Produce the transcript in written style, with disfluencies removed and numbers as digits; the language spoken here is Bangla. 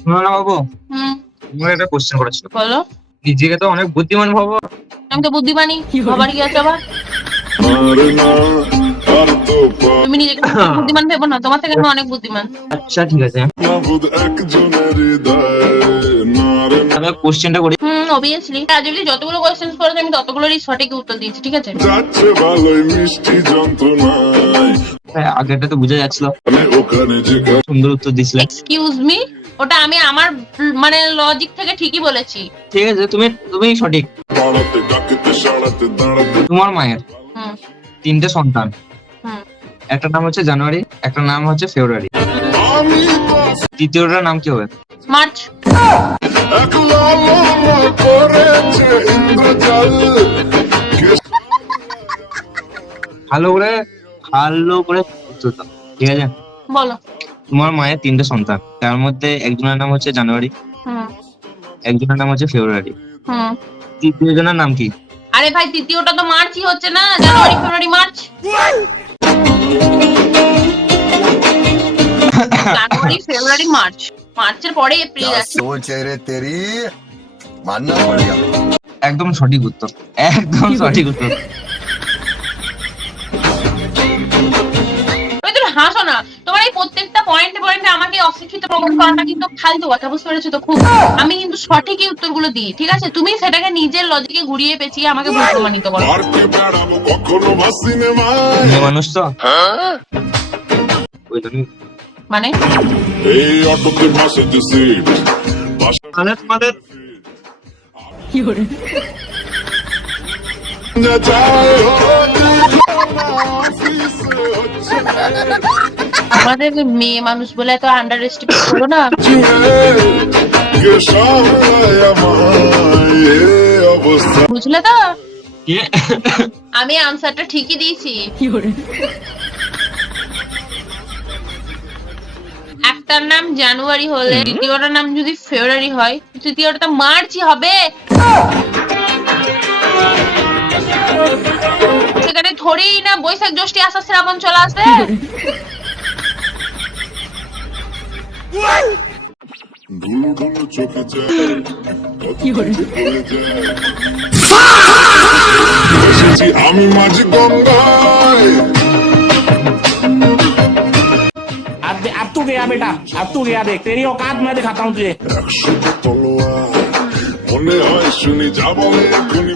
শোনো না বাবু, হুম, তোমার একটা কোশ্চেন করেছিল। বলো। নিজেকে তো অনেক বুদ্ধিমান ভাবো। আমি তো বুদ্ধিমানই, ভাবার কি আছে আবার? তুমি নিজেকে বুদ্ধিমান ভেবো না, তোমার থেকে আমি অনেক বুদ্ধিমান। আচ্ছা ঠিক আছে, আমি কোশ্চেনটা করি। অবভিয়াসলি আজ অব্দি যতগুলো কোয়েশ্চেন করেছি আমি ততগুলোরই সঠিক উত্তর দিয়েছি, ঠিক আছে? যাচ্ছে ভালোই মিষ্টি যন্ত্রণায় হ্যাঁ, আগেরটা তো বোঝা যাচ্ছিল, ওখানে যেখানে সুন্দর উত্তর দিছিলে। এক্সকিউজ মি, ওটা আমি আমার মানে লজিক থেকে ঠিকই বলেছি। ঠিক আছে, তুমি সঠিক। দাঁড়াতে ডাকতে সাড়াতে দাঁড়াতে তোমার মায়ের হুম 3টে সন্তান, হুম একটা নাম হচ্ছে জানুয়ারি, একটা নাম হচ্ছে ফেব্রুয়ারি, আমি তৃতীয়টার নাম কি হবে? মার্চ। একলা করেছে ইন্দ্রজাল ভালো করে উত্তর দাও, ঠিক আছে? বলো। তোমার মায়ের 3টে সন্তান, তার মধ্যে একজনের নাম হচ্ছে জানুয়ারি, হুম একজনের নাম হচ্ছে ফেব্রুয়ারি, হুম তৃতীয় জনের নাম কি? আরে ভাই, তৃতীয়টা তো মার্চই হচ্ছে না, জানুয়ারি ফেব্রুয়ারি মার্চ। জানুয়ারি ফেব্রুয়ারি মার্চ, মার্চের পরে এপ্রিল क्या আছে। सोच है रे तेरी मानना पड़ेगा। একদম সঠিক উত্তর, একদম সঠিক উত্তর। তুমি হাসো না, তোমার এই প্রত্যেকটা পয়েন্টে পয়েন্টে আমাকে অশিক্ষিত প্রমাণ করাটা কিন্তু ফালতু কথা, বুঝতে পেরেছো তো? খুব আমি কিন্তু সঠিকই উত্তরগুলো দিই, ঠিক আছে? তুমি সেটাকে নিজের লজিকে ঘুরিয়ে পেঁচিয়ে আমাকে ভুল প্রমাণিত করো। পার্কে বেড়াবো কখনো বা সিনেমায় মেয়ে মানুষ তো ওই জন্য। মানে এই অটোতে বসে যে সিট মানে তোমাদের যায় হচ্ছে আমাদের মেয়ে মানুষ বলে এত আন্ডার এস্টিমেট করো না। কে সামলায় আমায় এ অবস্থা বুঝলে তো? কে? আমি আনসারটা ঠিকই দিয়েছি। একটার নাম জানুয়ারি হলে দ্বিতীয়টার নাম যদি ফেব্রুয়ারি হয়, তৃতীয়টা তো মার্চই হবে। সেখানে থোড়েই না বৈশাখ জ্যৈষ্ঠী আষাঢ় শ্রাবণ চলে আসবে। ধুলো ধুলো চোখে যায় এসেছি আমি মাঝ গঙ্গায় अब तू गया बेटा, अब तू गया, देख तेरी औकात मैं दिखाता हूँ तुझे। 100 তলোয়ার মনে হয় শুনি যাবো এক্ষুনি